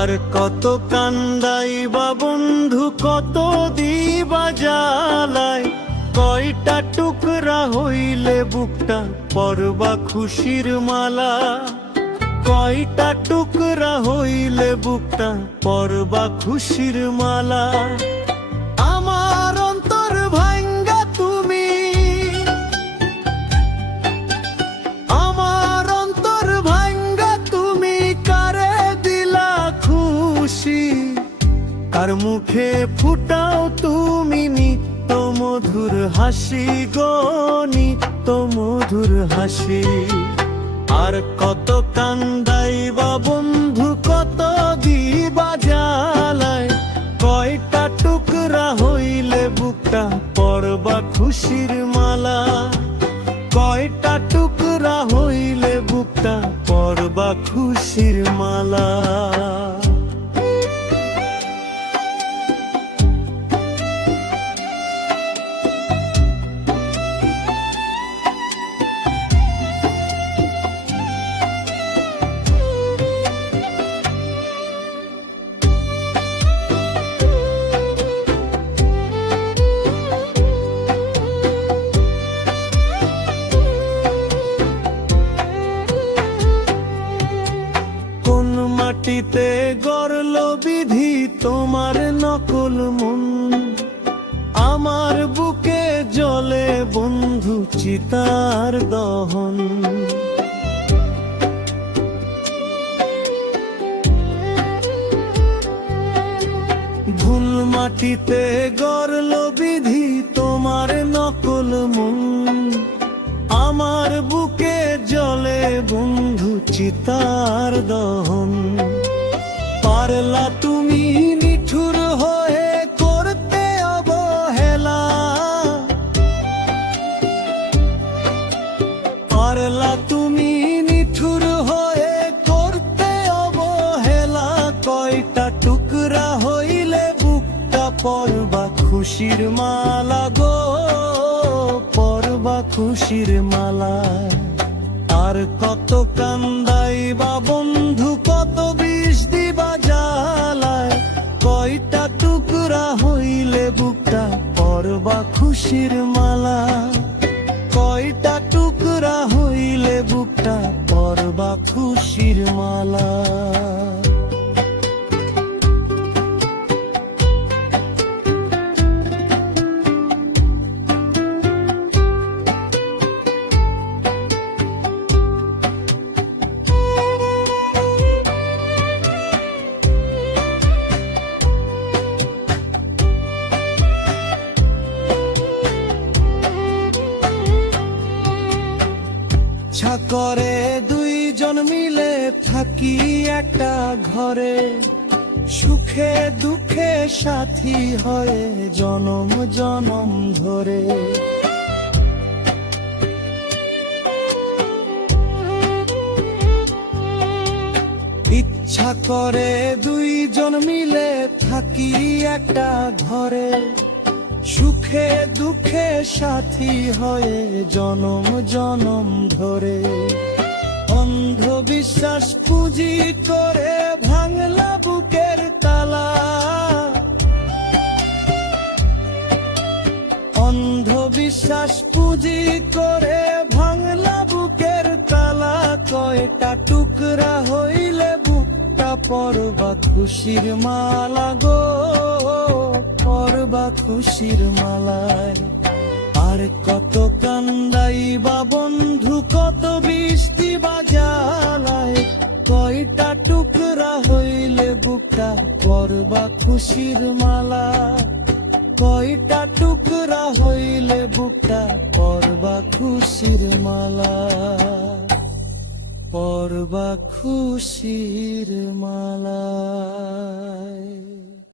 আর কত কান্দাইবা বন্ধু, কত দিবা জ্বালায়, কয়টা টুকরা হইলে বুকটা পরবা খুশির মালা, কয়টা টুকরা হইলে বুকটা পরবা খুশির মালা। আমার অন্তর ভাঙ্গা তুমি, আমার অন্তর ভাঙ্গা তুমি কারে দিলা খুশি, কার মুখে ফুটাও তুমি নিত্য মধুর হাসি গো, নিত্য মধুর হাসি। আর কত কান্দাইবা বন্ধু, কত দিবা জ্বালায়, কয়টা টুকরা হইলে বুকটা পরবা খুশির মালা, কয়টা টুকরা হইলে বুকটা পরবা খুশির মালা। মাটিতে গড়ল বিধি তোমার নকল মন, আমার বুকে জ্বলে বন্ধু চিতার দহন। ভুল মাটিতে গড়ল বিধি তোমার নকল মন, আমার বুকে জ্বলে বন্ধু চিতার দহন। পারলা তুমি নিঠুর হয়ে করতে অবহেলা, পারলা তুমি নিঠুর হয়ে করতে অবহেলা, কয়টা টুকরা হইলে বুকটা পরবা খুশির মালা গো, পরবা খুশির মালা। আর কত কান্দাইবা বন্ধু, কত বিষ দিবা জ্বালায়, কয়টা টুকরা হইলে বুকটা পরবা খুশির মালা, কয়টা টুকরা হইলে বুকটা পরবা খুশির মালা। ইচ্ছা করে দুইজন মিলে থাকি একটা ঘরে, সুখে দুঃখে সাথী হয়ে জনম জনম ধরে। ইচ্ছা করে দুইজন মিলে থাকি একটা ঘরে, সুখে দুঃখে সাথী হয়ে জনম জনম ধরে। অন্ধবিশ্বাস পুঁজি করে ভাঙলা বুকের তালা, অন্ধবিশ্বাস পুঁজি করে ভাঙলা বুকের তালা, কয়টা টুকরা হইলে বুকটা পরবা খুশির মালা গো, পরবা খুশির মালায়। আর কত কান্দাইবা বন্ধু, কত বিষ দিবা জ্বালায়, কয়টা টুকরা হইলে বুকটা পরবা খুশির মালা, কয়টা টুকরা হইলে বুকটা পরবা খুশির মালা, পরবা খুশির মালা।